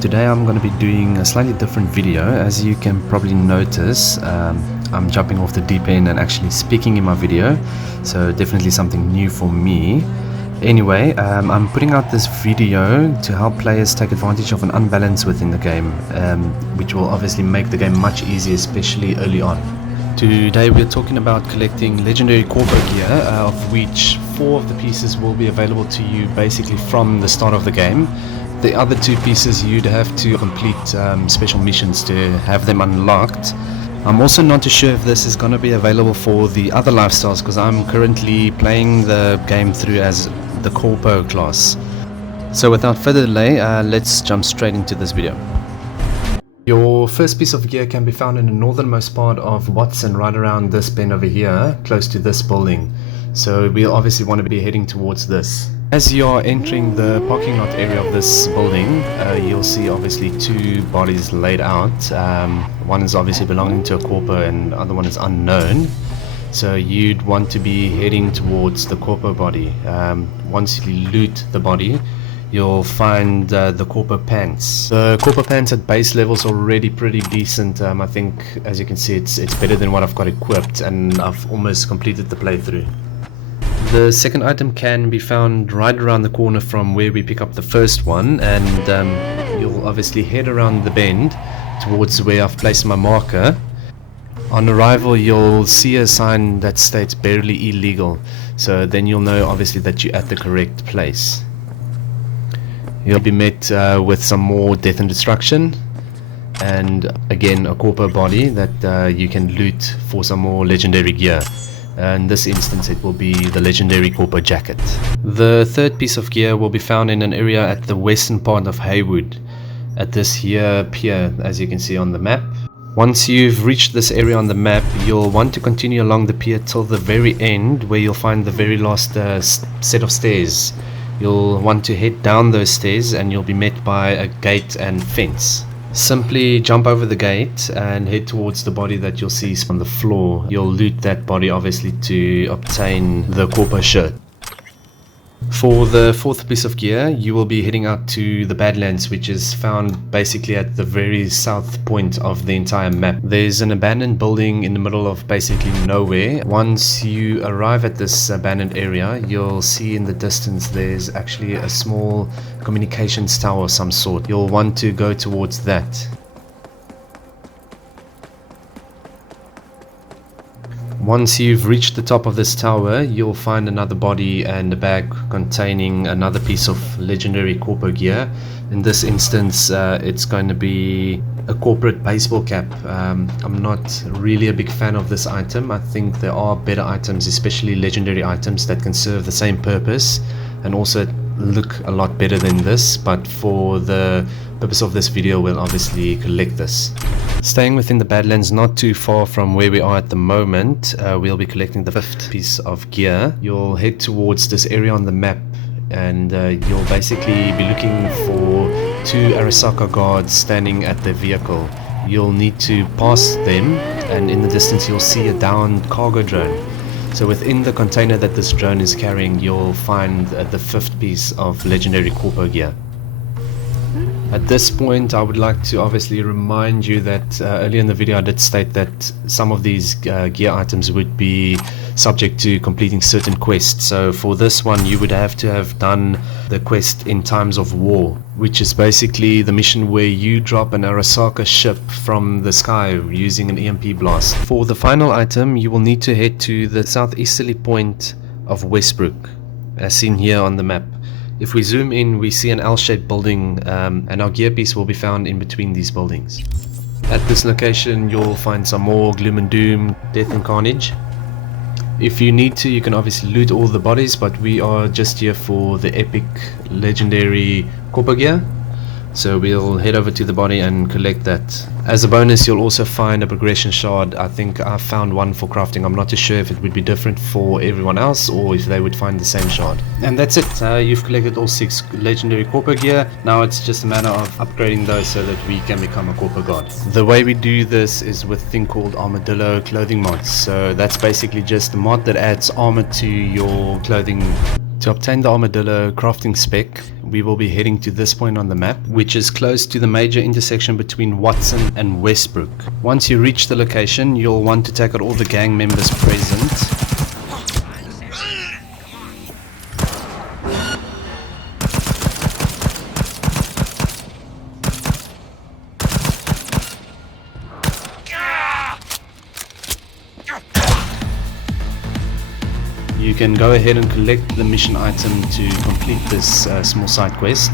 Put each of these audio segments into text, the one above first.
Today I'm going to be doing a slightly different video. As you can probably notice, I'm jumping off the deep end and actually speaking in my video, so definitely something new for me. Anyway, I'm putting out this video to help players take advantage of an unbalance within the game, which will obviously make the game much easier, especially early on. Today we're talking about collecting legendary Corpo gear, of which 4 of the pieces will be available to you basically from the start of the game. The other 2 pieces you'd have to complete special missions to have them unlocked. I'm also not too sure if this is going to be available for the other lifestyles, because I'm currently playing the game through as the Corpo class. So without further delay, let's jump straight into this video. Your first piece of gear can be found in the northernmost part of Watson, right around this bend over here, close to this building. So we'll obviously want to be heading towards this. As you are entering the parking lot area of this building, you'll see obviously 2 bodies laid out. One is obviously belonging to a Corpo and the other one is unknown. So you'd want to be heading towards the Corpo body. Once you loot the body, you'll find the Corpo pants. The Corpo pants at base level is already pretty decent. I think, as you can see, it's better than what I've got equipped, and I've almost completed the playthrough. The second item can be found right around the corner from where we pick up the first one, and you'll obviously head around the bend towards where I've placed my marker. On arrival, you'll see a sign that states barely illegal, so then you'll know obviously that you're at the correct place. You'll be met with some more death and destruction, and again a Corpo body that you can loot for some more legendary gear. In this instance it will be the legendary Corpo jacket. The third piece of gear will be found in an area at the western part of Haywood, at this here pier, as you can see on the map. Once you've reached this area on the map, you'll want to continue along the pier till the very end, where you'll find the very last set of stairs. You'll want to head down those stairs and you'll be met by a gate and fence. Simply jump over the gate and head towards the body that you'll see on the floor. You'll loot that body obviously to obtain the Corpo shirt. For the fourth piece of gear, you will be heading out to the Badlands, which is found basically at the very south point of the entire map. There's an abandoned building in the middle of basically nowhere. Once you arrive at this abandoned area, you'll see in the distance there's actually a small communications tower of some sort. You'll want to go towards that. Once you've reached the top of this tower, you'll find another body and a bag containing another piece of legendary Corpo gear. In this instance, it's going to be a corporate baseball cap. I'm not really a big fan of this item. I think there are better items, especially legendary items, that can serve the same purpose and also look a lot better than this, but for the purpose of this video we'll obviously collect this. Staying within the Badlands, not too far from where we are at the moment, we'll be collecting the 5th piece of gear. You'll head towards this area on the map and you'll basically be looking for 2 Arasaka guards standing at the vehicle. You'll need to pass them, and in the distance you'll see a downed cargo drone. So within the container that this drone is carrying, you'll find the 5th piece of legendary Corpo gear. At this point, I would like to obviously remind you that earlier in the video I did state that some of these gear items would be subject to completing certain quests. So for this one you would have to have done the quest in Times of War, which is basically the mission where you drop an Arasaka ship from the sky using an EMP blast. For the final item, you will need to head to the southeasterly point of Westbrook, as seen here on the map. If we zoom in, we see an L-shaped building, and our gear piece will be found in between these buildings. At this location you'll find some more gloom and doom, death and carnage. If you need to, you can obviously loot all the bodies, but we are just here for the epic legendary Corpo gear. So we'll head over to the body and collect that. As a bonus, you'll also find a progression shard. I think I found one for crafting. I'm not too sure if it would be different for everyone else or if they would find the same shard. And that's it. You've collected all 6 legendary Corpo gear. Now it's just a matter of upgrading those so that we can become a Corpo god. The way we do this is with a thing called Armadillo clothing mods. So that's basically just a mod that adds armor to your clothing. To obtain the Armadillo crafting spec, we will be heading to this point on the map, which is close to the major intersection between Watson and Westbrook. Once you reach the location, you'll want to take out all the gang members present. You can go ahead and collect the mission item to complete this small side quest.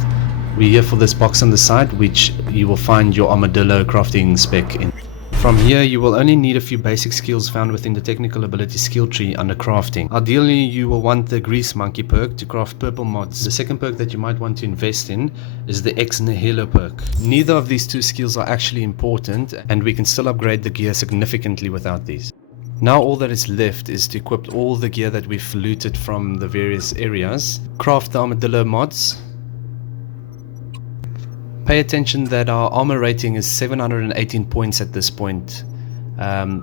We're here for this box on the side, which you will find your Armadillo crafting spec in. From here, you will only need a few basic skills found within the technical ability skill tree under crafting. Ideally, you will want the Grease Monkey perk to craft purple mods. The second perk that you might want to invest in is the Ex Nihilo perk. Neither of these two skills are actually important, and we can still upgrade the gear significantly without these. Now all that is left is to equip all the gear that we've looted from the various areas, craft the Armadillo mods. Pay attention that our armor rating is 718 points at this point.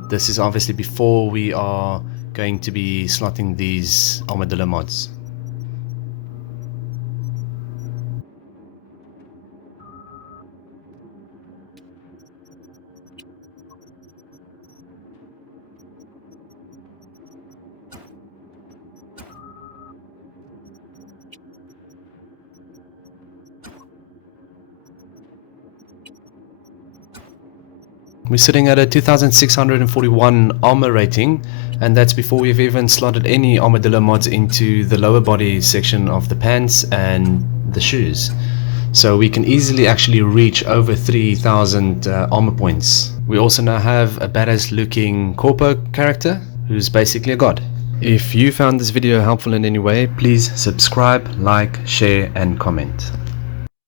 This is obviously before we are going to be slotting these Armadillo mods. We're sitting at a 2641 armor rating, and that's before we've even slotted any Armadillo mods into the lower body section of the pants and the shoes. So we can easily actually reach over 3000 armor points. We also now have a badass looking Corpo character who's basically a god. If you found this video helpful in any way, please subscribe, like, share and comment.